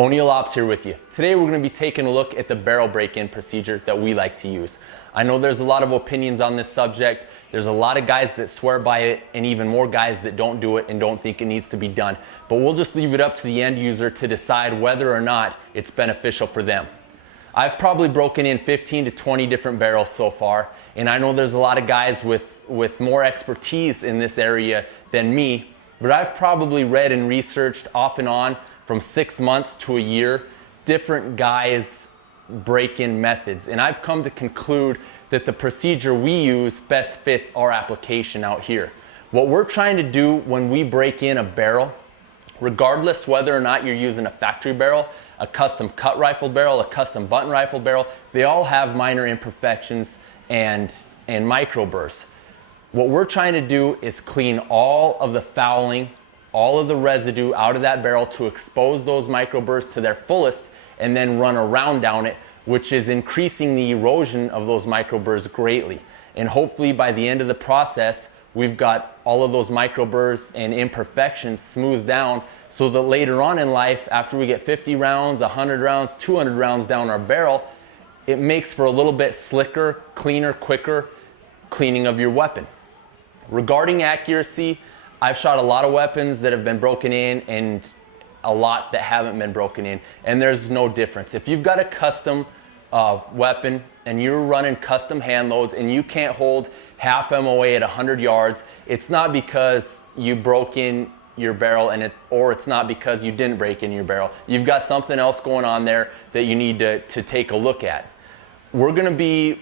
O'Neill Ops here with you. Today we're going to be taking a look at the barrel break-in procedure that we like to use. I know there's a lot of opinions on this subject. There's a lot of guys that swear by it and even more guys that don't do it and don't think it needs to be done. But we'll just leave it up to the end user to decide whether or not it's beneficial for them. I've probably broken in 15 to 20 different barrels so far, and I know there's a lot of guys with more expertise in this area than me, but I've probably read and researched off and on from 6 months to a year, different guys' break-in methods. And I've come to conclude that the procedure we use best fits our application out here. What we're trying to do when we break in a barrel, regardless whether or not you're using a factory barrel, a custom cut rifle barrel, a custom button rifle barrel, they all have minor imperfections and microbursts. What we're trying to do is clean all of the fouling, all of the residue out of that barrel to expose those microbursts to their fullest and then run a round down it, which is increasing the erosion of those microbursts greatly. And hopefully by the end of the process, we've got all of those microbursts and imperfections smoothed down so that later on in life, after we get 50 rounds, 100 rounds, 200 rounds down our barrel, it makes for a little bit slicker, cleaner, quicker cleaning of your weapon. Regarding accuracy, I've shot a lot of weapons that have been broken in and a lot that haven't been broken in, and there's no difference. If you've got a custom weapon and you're running custom hand loads and you can't hold half MOA at 100 yards, it's not because you broke in your barrel or it's not because you didn't break in your barrel. You've got something else going on there that you need to take a look at. We're gonna be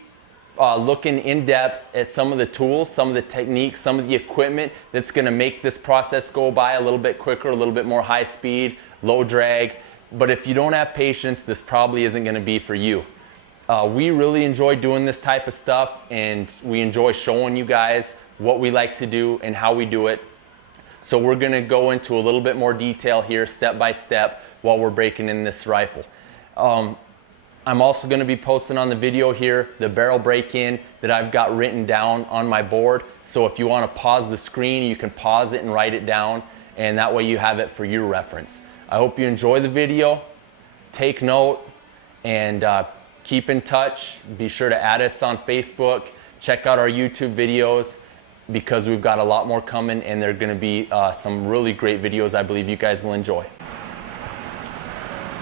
looking in depth at some of the tools, some of the techniques, some of the equipment that's going to make this process go by a little bit quicker, a little bit more high speed, low drag. But if you don't have patience, this probably isn't going to be for you. We really enjoy doing this type of stuff, and we enjoy showing you guys what we like to do and how we do it. So we're going to go into a little bit more detail here, step by step, while we're breaking in this rifle. I'm also going to be posting on the video here the barrel break-in that I've got written down on my board. So if you want to pause the screen, you can pause it and write it down, and that way you have it for your reference. I hope you enjoy the video, take note, and keep in touch. Be sure to add us on Facebook, check out our YouTube videos, because we've got a lot more coming, and they're going to be some really great videos I believe you guys will enjoy.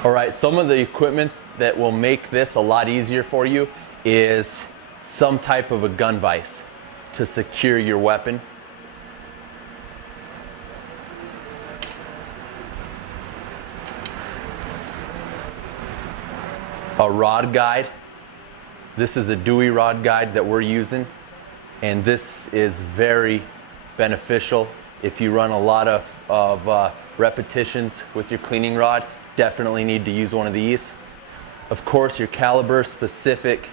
All right, some of the equipment that will make this a lot easier for you is some type of a gun vise to secure your weapon. A rod guide. This is a Dewey rod guide that we're using, and this is very beneficial if you run a lot of repetitions with your cleaning rod. Definitely need to use one of these. Of course, your caliber specific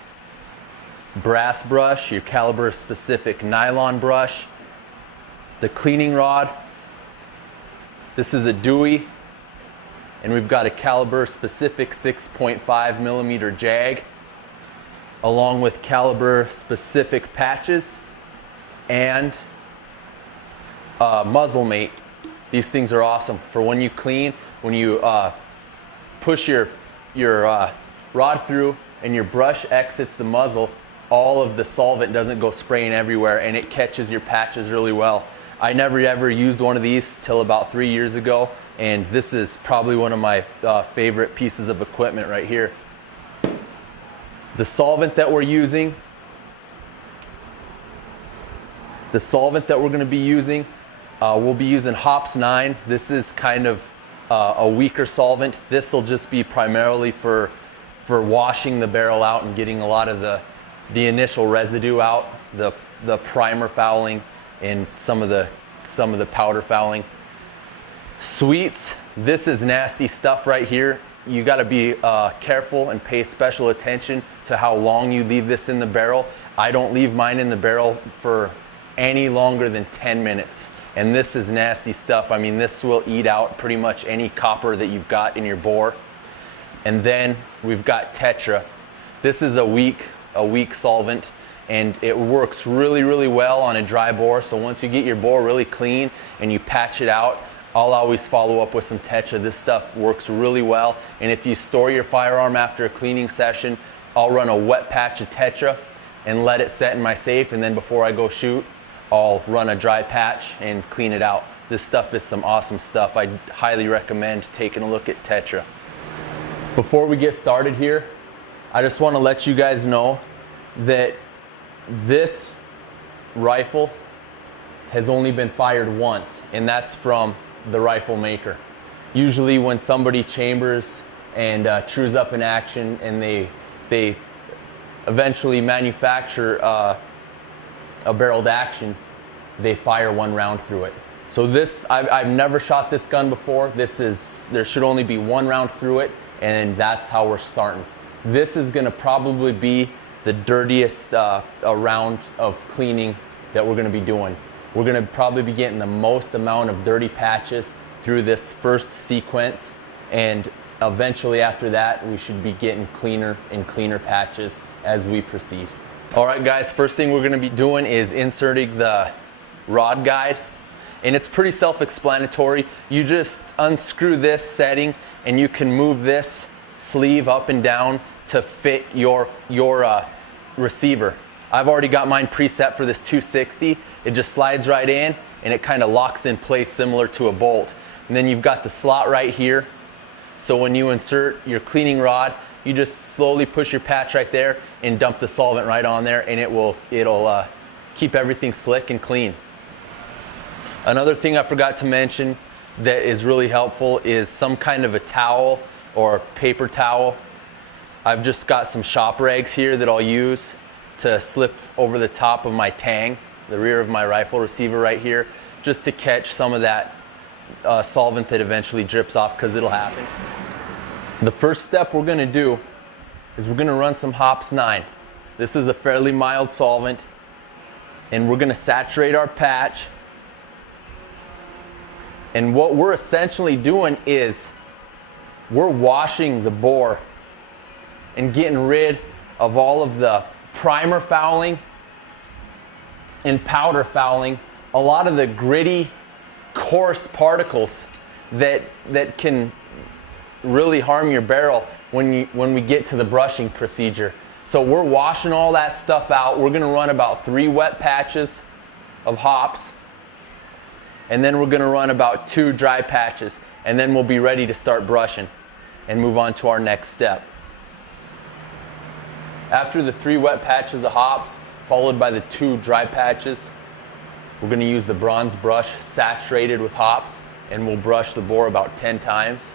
brass brush, your caliber specific nylon brush, the cleaning rod. This is a Dewey, and we've got a caliber specific 6.5 millimeter jag, along with caliber specific patches and muzzle mate. These things are awesome for when you clean, when you push your rod through and your brush exits the muzzle, all of the solvent doesn't go spraying everywhere, and it catches your patches really well. I never ever used one of these till about 3 years ago, and this is probably one of my favorite pieces of equipment right here. The solvent that we're using, we'll be using Hops 9. This is kind of a weaker solvent. This will just be primarily for washing the barrel out and getting a lot of the initial residue out, the primer fouling and some of the powder fouling. Sweets, this is nasty stuff right here. You got to be careful and pay special attention to how long you leave this in the barrel. I don't leave mine in the barrel for any longer than 10 minutes. And this is nasty stuff. I mean, this will eat out pretty much any copper that you've got in your bore. And then we've got Tetra. This is a weak solvent, and it works really, really well on a dry bore. So once you get your bore really clean and you patch it out, I'll always follow up with some Tetra. This stuff works really well. And if you store your firearm after a cleaning session, I'll run a wet patch of Tetra and let it set in my safe. And then before I go shoot, I'll run a dry patch and clean it out. This stuff is some awesome stuff. I highly recommend taking a look at Tetra. Before we get started here, I just want to let you guys know that this rifle has only been fired once, and that's from the rifle maker. Usually when somebody chambers and trues up an action and they eventually manufacture a barreled action, they fire one round through it. So this, I've never shot this gun before. There should only be one round through it, and that's how we're starting. This is gonna probably be the dirtiest round of cleaning that we're gonna be doing. We're gonna probably be getting the most amount of dirty patches through this first sequence, and eventually after that, we should be getting cleaner and cleaner patches as we proceed. All right, guys, first thing we're gonna be doing is inserting the rod guide, and it's pretty self-explanatory. You just unscrew this setting, and you can move this sleeve up and down to fit your receiver. I've already got mine preset for this 260. It just slides right in and it kind of locks in place similar to a bolt. And then you've got the slot right here. So when you insert your cleaning rod, you just slowly push your patch right there and dump the solvent right on there, and it'll keep everything slick and clean. Another thing I forgot to mention that is really helpful is some kind of a towel or paper towel. I've just got some shop rags here that I'll use to slip over the top of my tang, the rear of my rifle receiver right here, just to catch some of that solvent that eventually drips off, because it'll happen. The first step we're gonna do is we're gonna run some Hops 9. This is a fairly mild solvent, and we're gonna saturate our patch. And what we're essentially doing is we're washing the bore and getting rid of all of the primer fouling and powder fouling, a lot of the gritty, coarse particles that can really harm your barrel when we get to the brushing procedure. So we're washing all that stuff out. We're gonna run about 3 wet patches of hops, and then we're gonna run about 2 dry patches, and then we'll be ready to start brushing and move on to our next step. After the 3 wet patches of hops, followed by the 2 dry patches, we're gonna use the bronze brush saturated with hops, and we'll brush the bore about 10 times.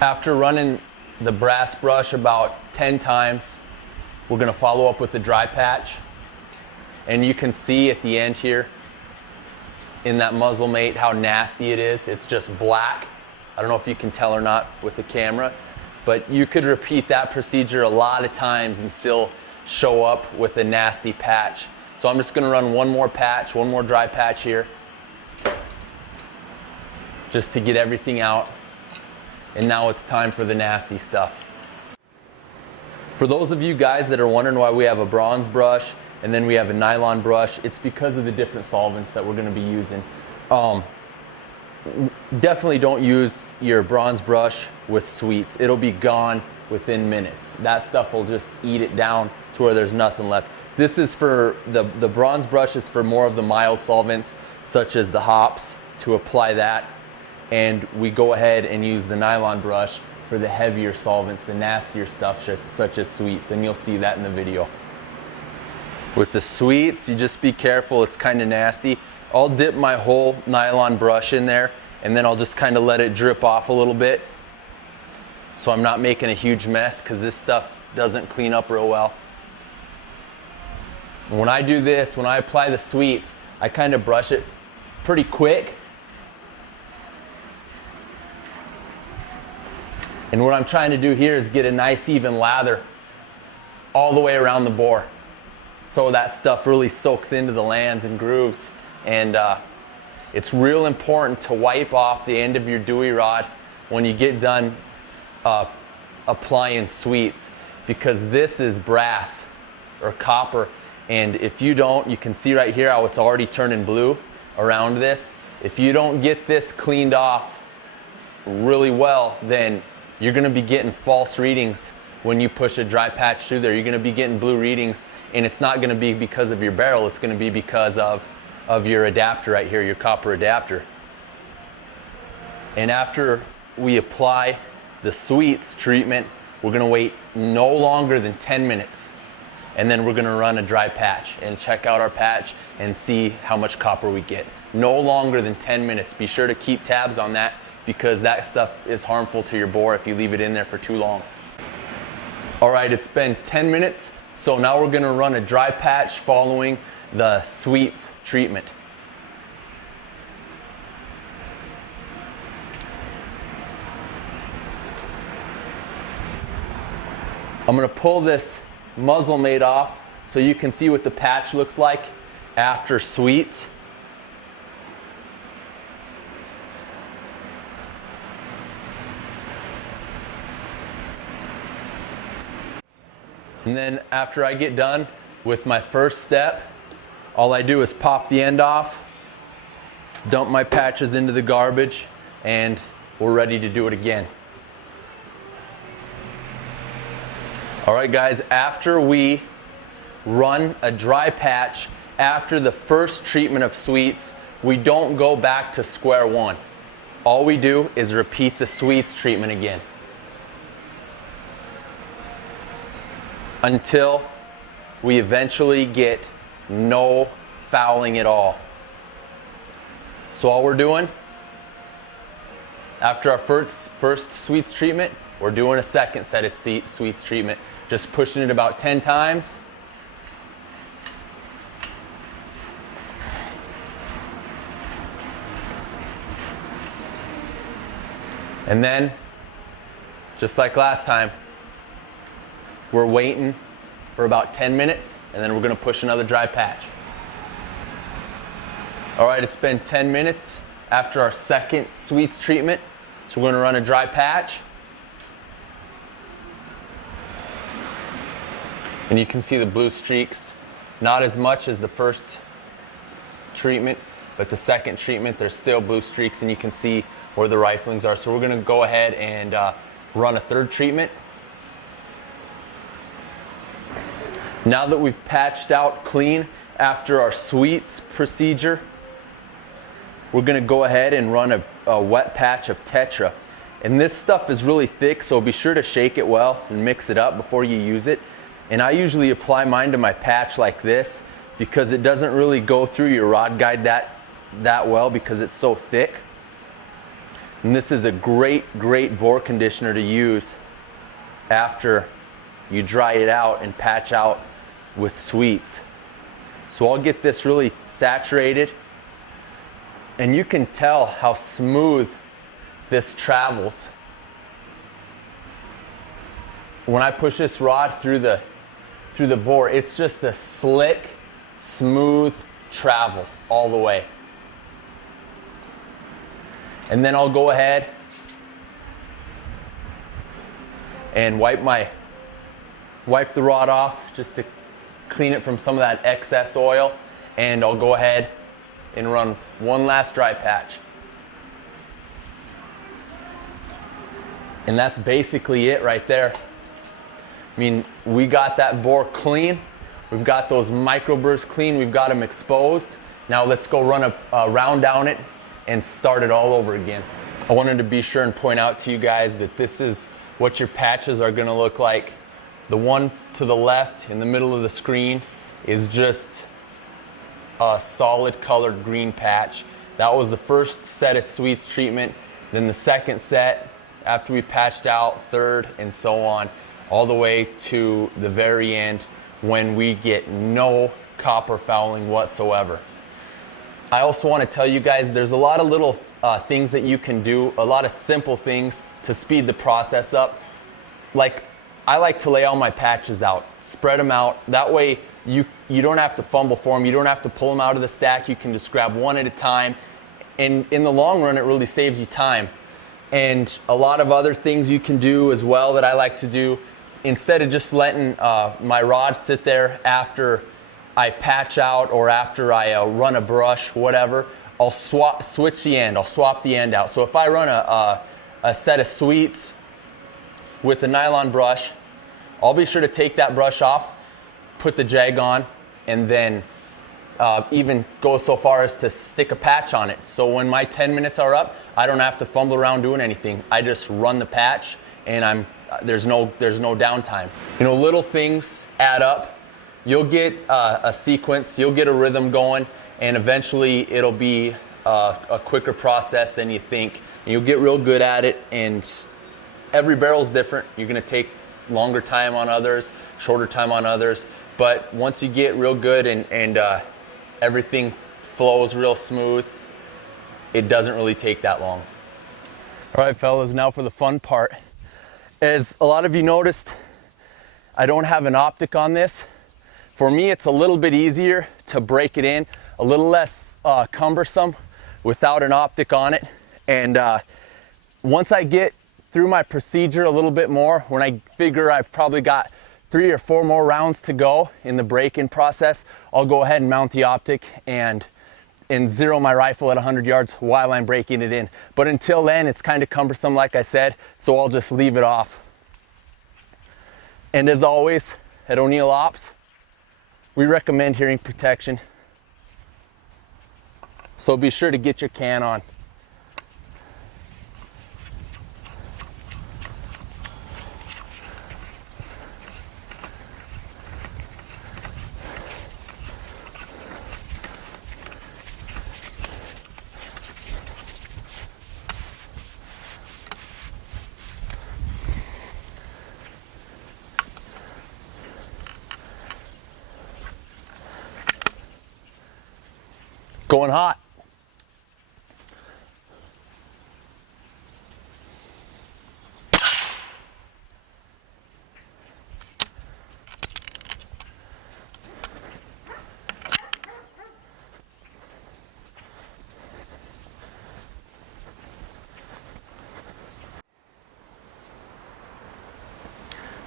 After running the brass brush about 10 times, we're gonna follow up with the dry patch. And you can see at the end here in that muzzle mate how nasty it is. It's just black. I don't know if you can tell or not with the camera, but you could repeat that procedure a lot of times and still show up with a nasty patch. So I'm just gonna run one more patch, one more dry patch here, just to get everything out. And now it's time for the nasty stuff. For those of you guys that are wondering why we have a bronze brush and then we have a nylon brush, it's because of the different solvents that we're gonna be using. Definitely don't use your bronze brush with sweets. It'll be gone within minutes. That stuff will just eat it down to where there's nothing left. This is for, the bronze brush is for more of the mild solvents, such as the hops, to apply that. And we go ahead and use the nylon brush for the heavier solvents, the nastier stuff, such as sweets, and you'll see that in the video. With the sweets, you just be careful, it's kind of nasty. I'll dip my whole nylon brush in there, and then I'll just kind of let it drip off a little bit, so I'm not making a huge mess, because this stuff doesn't clean up real well. And when I do this, when I apply the sweets, I kind of brush it pretty quick. And what I'm trying to do here is get a nice even lather all the way around the bore. so that stuff really soaks into the lands and grooves. And it's real important to wipe off the end of your Dewey rod when you get done applying sweets, because this is brass or copper, and if you don't, you can see right here how it's already turning blue around this. If you don't get this cleaned off really well, then you're going to be getting false readings when you push a dry patch through there. You're going to be getting blue readings, and it's not going to be because of your barrel, it's going to be because of your adapter right here, your copper adapter. And after we apply the sweets treatment, we're going to wait no longer than 10 minutes. And then we're going to run a dry patch and check out our patch and see how much copper we get. No longer than 10 minutes. Be sure to keep tabs on that, because that stuff is harmful to your bore if you leave it in there for too long. All right, it's been 10 minutes, so now we're going to run a dry patch following the sweets treatment. I'm going to pull this muzzle mate off so you can see what the patch looks like after sweets. And then after I get done with my first step, all I do is pop the end off, dump my patches into the garbage, and we're ready to do it again. All right, guys, after we run a dry patch after the first treatment of sweets, we don't go back to square one. All we do is repeat the sweets treatment again until we eventually get no fouling at all. So all we're doing after our first sweets treatment, we're doing a second set of sweets treatment. Just pushing it about 10 times. And then, just like last time, we're waiting for about 10 minutes, and then we're going to push another dry patch. All right, it's been 10 minutes after our second sweets treatment, so we're going to run a dry patch. And you can see the blue streaks, not as much as the first treatment, but the second treatment, there's still blue streaks, and you can see where the riflings are. So we're going to go ahead and run a third treatment. Now that we've patched out clean after our sweets procedure, we're going to go ahead and run a wet patch of Tetra. And this stuff is really thick, so be sure to shake it well and mix it up before you use it. And I usually apply mine to my patch like this, because it doesn't really go through your rod guide that well because it's so thick. And this is a great bore conditioner to use after you dry it out and patch out with sweets. So I'll get this really saturated, and you can tell how smooth this travels. When I push this rod through the bore, it's just a slick, smooth travel all the way. And then I'll go ahead and wipe the rod off just to clean it from some of that excess oil, and I'll go ahead and run one last dry patch. And that's basically it right there. I mean, we got that bore clean. We've got those microbursts clean. We've got them exposed. Now let's go run a round down it and start it all over again. I wanted to be sure and point out to you guys that this is what your patches are gonna look like. The one to the left in the middle of the screen is just a solid colored green patch. That was the first set of sweets treatment. Then the second set, after we patched out, third, and so on, all the way to the very end when we get no copper fouling whatsoever. I also want to tell you guys there's a lot of little things that you can do, a lot of simple things to speed the process up. Like, I like to lay all my patches out, spread them out. That way you don't have to fumble for them. You don't have to pull them out of the stack. You can just grab one at a time. And in the long run, it really saves you time. And a lot of other things you can do as well that I like to do. Instead of just letting my rod sit there after I patch out or after I run a brush, whatever, I'll switch the end. I'll swap the end out. So if I run a set of sweets with a nylon brush, I'll be sure to take that brush off, put the jag on, and then even go so far as to stick a patch on it. So when my 10 minutes are up, I don't have to fumble around doing anything. I just run the patch, and there's no downtime. You know, little things add up. You'll get a sequence, you'll get a rhythm going, and eventually it'll be a quicker process than you think. And you'll get real good at it, and every barrel's different. You're gonna take longer time on others, shorter time on others, but once you get real good and everything flows real smooth, it doesn't really take that long. All right, fellas, now for the fun part. As a lot of you noticed, I don't have an optic on this. For me, it's a little bit easier to break it in, a little less cumbersome without an optic on it. And once I get through my procedure a little bit more, when I figure I've probably got 3 or 4 more rounds to go in the break-in process, I'll go ahead and mount the optic and zero my rifle at 100 yards while I'm breaking it in. But until then, it's kind of cumbersome, like I said, so I'll just leave it off. And as always, at O'Neill Ops, we recommend hearing protection. So be sure to get your can on. Going hot.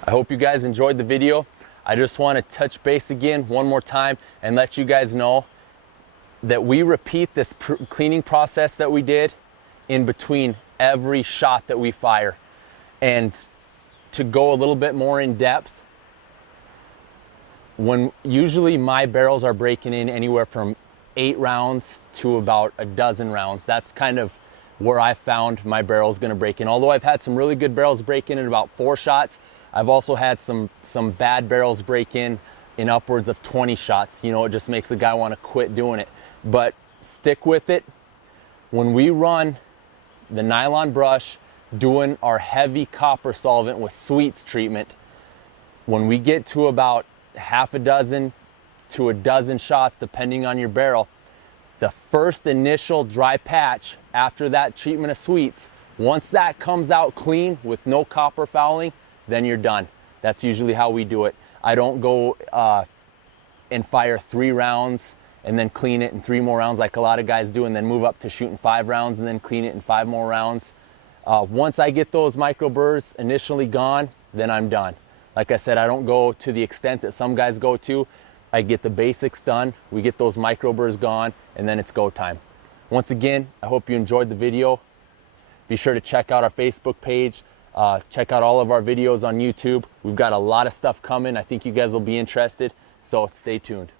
I hope you guys enjoyed the video. I just want to touch base again one more time and let you guys know that we repeat this cleaning process that we did in between every shot that we fire. And to go a little bit more in depth, when usually my barrels are breaking in anywhere from 8 rounds to about a dozen rounds. That's kind of where I found my barrels gonna break in. Although I've had some really good barrels break in about 4 shots, I've also had some bad barrels break in upwards of 20 shots. You know, it just makes a guy wanna quit doing it. But stick with it. When we run the nylon brush, doing our heavy copper solvent with sweets treatment, when we get to about half a dozen to a dozen shots, depending on your barrel, the first initial dry patch after that treatment of sweets, once that comes out clean with no copper fouling, then you're done. That's usually how we do it. I don't go and fire 3 rounds and then clean it in 3 more rounds like a lot of guys do, and then move up to shooting 5 rounds and then clean it in 5 more rounds. Once I get those micro burrs initially gone, then I'm done. Like I said, I don't go to the extent that some guys go to. I get the basics done, we get those micro burrs gone, and then it's go time. Once again, I hope you enjoyed the video. Be sure to check out our Facebook page. Check out all of our videos on YouTube. We've got a lot of stuff coming. I think you guys will be interested, so stay tuned.